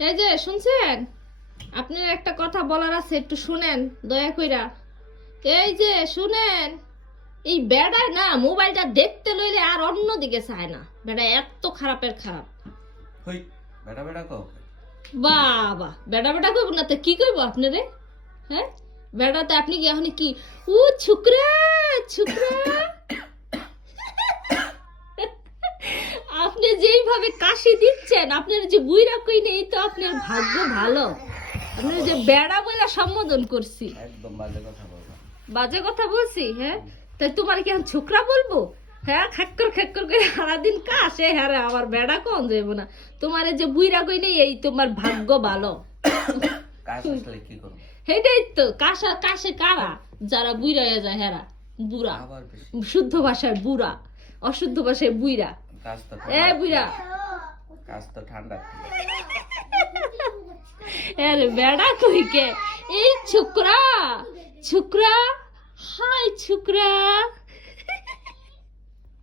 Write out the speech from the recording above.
এই যে শুনছেন, আপনার একটা কথা বলার আছে, একটু শুনেন দয়া কইরা। এই যে শুনেন, এই বেড়ায় না মোবাইলটা দেখতে লইলে আর অন্যদিকে চায় না। বেড়া এত খারাপের খারাপ। হই বেটা বেটা কও। বাবা বেড়া বেড়া কইব না তো কি কইব আপনারে? হ্যাঁ, বেড়াতে আপনি কি এখন কি ও ছুকরা ছুকরা? আপনি যেইভাবে কাশি দিচ্ছেন, আপনার যে বুইরা কই নেই, তো আপনার ভাগ্য ভালো। আপনার যে বেড়া বইলা সম্বোধন করছি। একদম বাজে কথা বলবা। বাজে কথা বলছি? হ্যাঁ, তাই তোমার কি এখন ছোকরা বলবো? হ্যাঁ, খেক্কর খেক্কর করে সারাদিন কাশে। হ্যাঁ রে, আমার বেড়া কোন যাইব না। তোমার এই যে বুইরা কই নেই, এই তোমার ভাগ্য ভালো। কাজ আসলে কি করব? সেইটাই তো, কাশা কাশে কারা? যারা বুইরা হয়ে যায় হেরা বুড়া। আবার বেশি শুদ্ধ ভাষায় বুড়া, অশুদ্ধ ভাষায় বুইরা। কাজ তো এ বুইরা, কাজ তো ঠান্ডা। আরে বেড়া কই কে? এই ছুকরা ছুকরা, হাই ছুকরা।